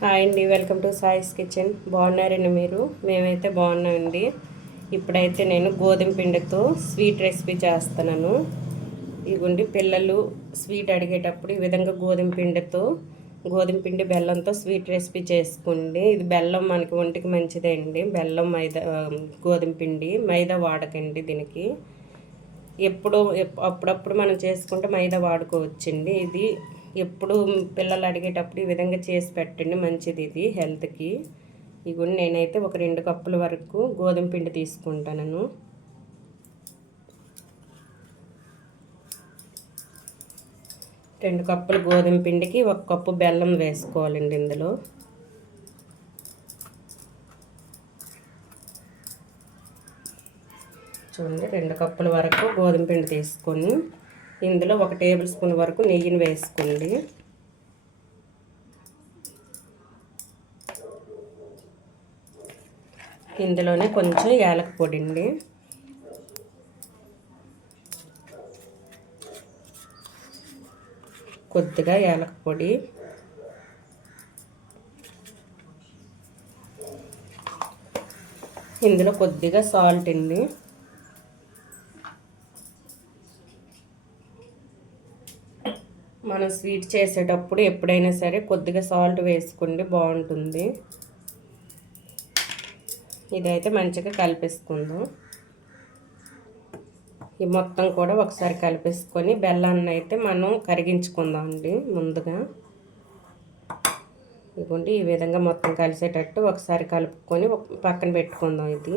Hi అండి welcome to సాయిస్ kitchen. బాగున్నారండి మీరు? మేమైతే బాగున్నామండి. ఇప్పుడైతే నేను గోధుమ పిండితో స్వీట్ రెసిపీ చేస్తున్నాను. ఇగుండి పిల్లలు స్వీట్ అడిగేటప్పుడు ఈ విధంగా గోధుమ పిండితో గోధుమ పిండి బెల్లంతో స్వీట్ రెసిపీ చేసుకోండి. ఇది బెల్లం మనకి ఒంటికి మంచిదే అండి. బెల్లం మైదా గోధుమ పిండి మైదా వాడకండి దీనికి. ఎప్పుడు అప్పుడప్పుడు మనం చేసుకుంటే మైదా వాడుకోవచ్చండి. ఇది ఎప్పుడు పిల్లలు అడిగేటప్పుడు ఈ విధంగా చేసి పెట్టండి మంచిది ఇది హెల్త్కి. ఇవి నేనైతే ఒక రెండు కప్పుల వరకు గోధుమ పిండి తీసుకుంటాను రెండు కప్పులు గోధుమ పిండికి ఒక కప్పు బెల్లం వేసుకోవాలండి ఇందులో. చూడండి రెండు కప్పుల వరకు గోధుమ పిండి తీసుకొని ఇందులో ఒక టేబుల్ స్పూన్ వరకు నెయ్యిని వేసుకోండి. ఇందులోనే కొంచెం యాలక పొడి అండి కొద్దిగా యాలక పొడి. ఇందులో కొద్దిగా సాల్ట్ అండి. మనం స్వీట్ చేసేటప్పుడు ఎప్పుడైనా సరే కొద్దిగా సాల్ట్ వేసుకోండి బాగుంటుంది. ఇదైతే మంచిగా కలిపేసుకుందాం. ఈ మొత్తం కూడా ఒకసారి కలిపేసుకొని బెల్లాన్ని అయితే మనం కరిగించుకుందాం అండి ముందుగా. ఇదిగోండి ఈ విధంగా మొత్తం కలిసేటట్టు ఒకసారి కలుపుకొని పక్కన పెట్టుకుందాం ఇది.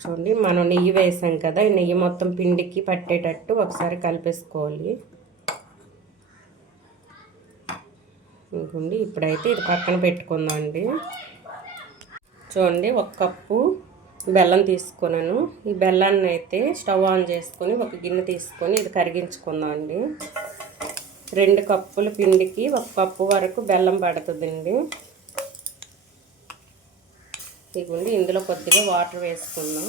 చూడండి మనం నెయ్యి వేసాం కదా ఈ నెయ్యి మొత్తం పిండికి పట్టేటట్టు ఒకసారి కలిపేసుకోవాలి. ఇంకోండి ఇప్పుడైతే ఇది పక్కన పెట్టుకుందాం అండి చూడండి ఒక కప్పు బెల్లం తీసుకున్నాను. ఈ బెల్లాన్ని అయితే స్టవ్ ఆన్ చేసుకొని ఒక గిన్నె తీసుకొని ఇది కరిగించుకుందామండి. రెండు కప్పుల పిండికి ఒక కప్పు వరకు బెల్లం పడుతుందండి. ఇదిగోండి ఇందులో కొద్దిగా వాటర్ వేసుకుందాం.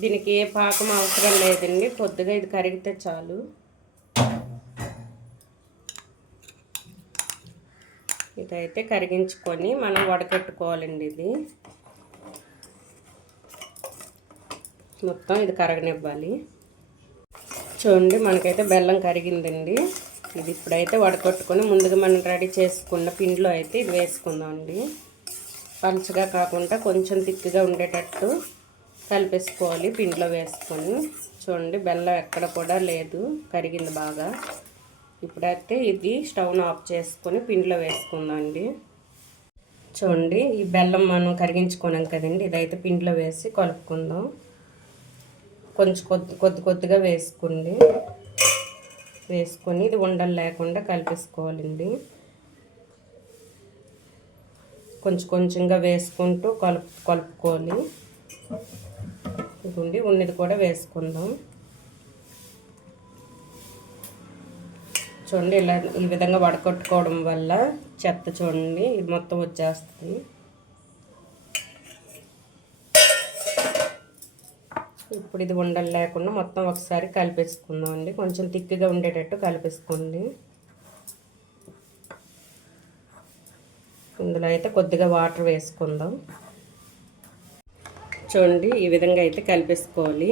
దీనికి ఏ పాకం అవసరం లేదండి కొద్దిగా ఇది కరిగితే చాలు. ఇదైతే కరిగించుకొని మనం వడకట్టుకోవాలండి ఇది. మొత్తం ఇది కరగనివ్వాలి. చూడండి మనకైతే బెల్లం కరిగిందండి. ఇది ఇప్పుడైతే వడకట్టుకొని ముందుగా మనం రెడీ చేసుకున్న పిండిలో అయితే ఇది వేసుకుందాం అండి పంచగా కాకుండా కొంచెం తిక్కుగా ఉండేటట్టు కలిపేసుకోవాలి పిండిలో వేసుకొని. చూడండి బెల్లం ఎక్కడ కూడా లేదు కరిగింది బాగా. ఇప్పుడైతే ఇది స్టవ్ను ఆఫ్ చేసుకొని పిండిలో వేసుకుందామండి. చూడండి ఈ బెల్లం మనం కరిగించుకున్నాం కదండి ఇదైతే పిండిలో వేసి కలుపుకుందాం. కొంచెం కొద్ది కొద్ది కొద్దిగా వేసుకోండి. వేసుకొని ఇది ఉండలు లేకుండా కలిపేసుకోవాలండి. కొంచెం కొంచెంగా వేసుకుంటూ కలుపు కలుపుకొని ఇదిగోండి ఉన్నది కూడా వేసుకుందాం. చూడండి ఇలా ఈ విధంగా వడకట్టుకోవడం వల్ల చెత్త చూడండి ఇది మొత్తం వచ్చేస్తుంది. ఇప్పుడు ఇది ఉండలు లేకుండా మొత్తం ఒకసారి కలిపేసుకుందాం అండి కొంచెం తిక్కిగా ఉండేటట్టు కలిపేసుకోండి. ఇందులో అయితే కొద్దిగా వాటర్ వేసుకుందాం. చూడండి ఈ విధంగా అయితే కలిపేసుకోవాలి.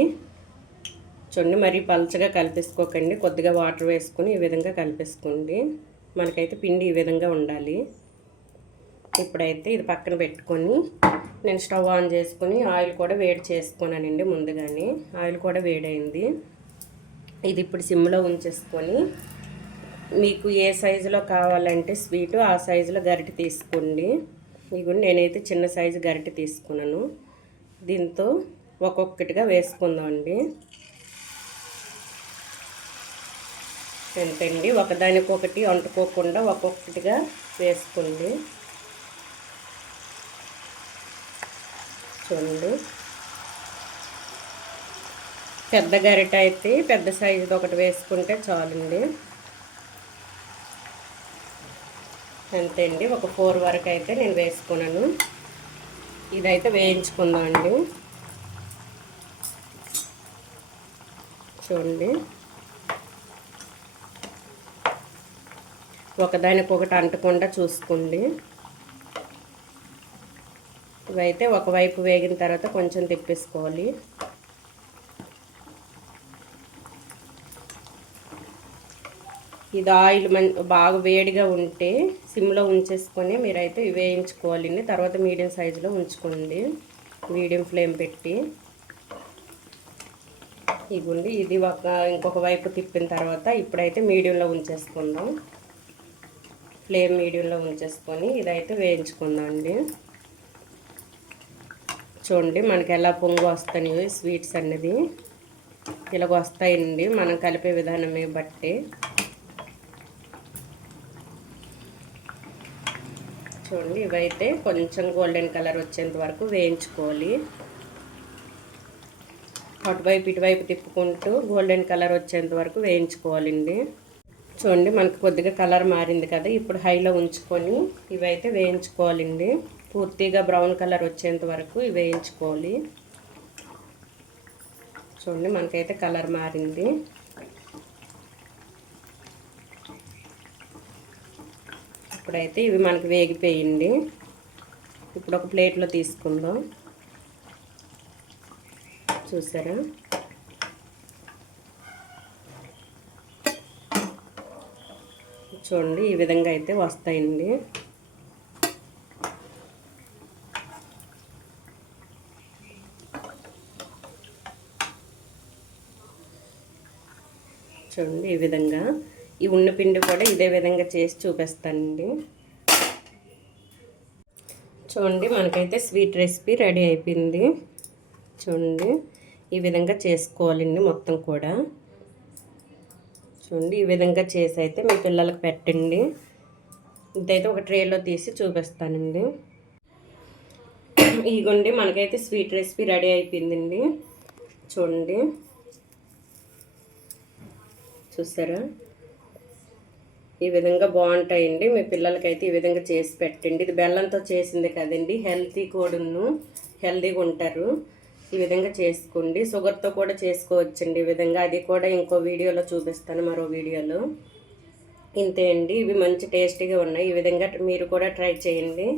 చూడండి మరీ పలచగా కలిపేసుకోకండి. కొద్దిగా వాటర్ వేసుకొని ఈ విధంగా కలిపేసుకోండి. మనకైతే పిండి ఈ విధంగా ఉండాలి. ఇప్పుడైతే ఇది పక్కన పెట్టుకొని నేను స్టవ్ ఆన్ చేసుకొని ఆయిల్ కూడా వేడి చేసుకున్నానండి ముందుగానే. ఆయిల్ కూడా వేడైంది. ఇది ఇప్పుడు సిమ్లో ఉంచేసుకొని మీకు ఏ సైజులో కావాలంటే స్వీటు ఆ సైజులో గరిటె తీసుకోండి. ఇవి నేనైతే చిన్న సైజు గరిటె తీసుకున్నాను. దీంతో ఒక్కొక్కటిగా వేసుకుందామండి. ఎంతండి ఒకదానికొకటి అంటుకోకుండా ఒక్కొక్కటిగా వేసుకోండి. చూడండి. పెద్ద గరిట అయితే పెద్ద సైజుది ఒకటి వేసుకుంటే చాలండి. అంతే అండి. ఒక ఫోర్ వరకు అయితే నేను వేసుకున్నాను. ఇదైతే వేయించుకుందాం అండి చూడండి. ఒకదానికొకటి అంటకుండా చూసుకోండి. ఇవైతే ఒకవైపు వేగిన తర్వాత కొంచెం తిప్పేసుకోవాలి. ఇది ఆయిల్ మం బాగా వేడిగా ఉంటే సిమ్లో ఉంచేసుకొని మీరైతే వేయించుకోవాలి. వేయించుకోవాలండి తర్వాత మీడియం సైజులో ఉంచుకోండి. మీడియం ఫ్లేమ్ పెట్టి. ఇగుండి ఇది ఒక ఇంకొక వైపు తిప్పిన తర్వాత ఇప్పుడైతే మీడియంలో ఉంచేసుకుందాం. ఫ్లేమ్ మీడియంలో ఉంచేసుకొని ఇదైతే వేయించుకుందాం అండి చూడండి మనకి ఎలా పొంగు వస్తాయి స్వీట్స్ అనేది ఇలాగ వస్తాయండి. మనం కలిపే విధానమే బట్టి. చూడండి ఇవైతే కొంచెం గోల్డెన్ కలర్ వచ్చేంత వరకు వేయించుకోవాలి. అటువైపు ఇటువైపు తిప్పుకుంటూ గోల్డెన్ కలర్ వచ్చేంత వరకు వేయించుకోవాలండి. చూడండి మనకు కొద్దిగా కలర్ మారింది కదా ఇప్పుడు హైలో ఉంచుకొని ఇవైతే వేయించుకోవాలండి. పూర్తిగా బ్రౌన్ కలర్ వచ్చేంత వరకు ఇవి వేయించుకోవాలి. చూడండి మనకైతే కలర్ మారింది. ఇప్పుడైతే ఇవి మనకి వేగిపోయింది. ఇప్పుడు ఒక ప్లేట్లో తీసుకుందాం. చూసారా? చూడండి ఈ విధంగా అయితే వస్తాయండి. చూడండి ఈ విధంగా ఈ ఉన్న పిండి కూడా ఇదే విధంగా చేసి చూపిస్తానండి. చూడండి మనకైతే స్వీట్ రెసిపీ రెడీ అయిపోయింది. చూడండి ఈ విధంగా చేసుకోవాలండి మొత్తం కూడా. చూడండి ఈ విధంగా చేసి అయితే మీ పిల్లలకు పెట్టండి. ఇదైతే ఒక ట్రేలో తీసి చూపిస్తానండి. ఇగోండి మనకైతే స్వీట్ రెసిపీ రెడీ అయిపోయిందండి. చూడండి. చూసారా? ఈ విధంగా బాగుంటాయండి. మీ పిల్లలకైతే ఈ విధంగా చేసి పెట్టండి. ఇది బెల్లంతో చేసింది కదండి. హెల్తీ కూడాను హెల్తీగా ఉంటారు. ఈ విధంగా చేసుకోండి. షుగర్తో కూడా చేసుకోవచ్చండి ఈ విధంగా. అది కూడా ఇంకో వీడియోలో చూపిస్తాను మరో వీడియోలో. ఇంతే అండి. ఇవి మంచి టేస్టీగా ఉన్నాయి. ఈ విధంగా మీరు కూడా ట్రై చేయండి.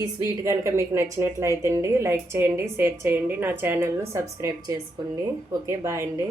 ఈ స్వీట్ కనుక మీకు నచ్చినట్లయితే అండి లైక్ చేయండి షేర్ చేయండి. నా ఛానల్ను సబ్స్క్రైబ్ చేసుకోండి. ఓకే బాయ్ అండి.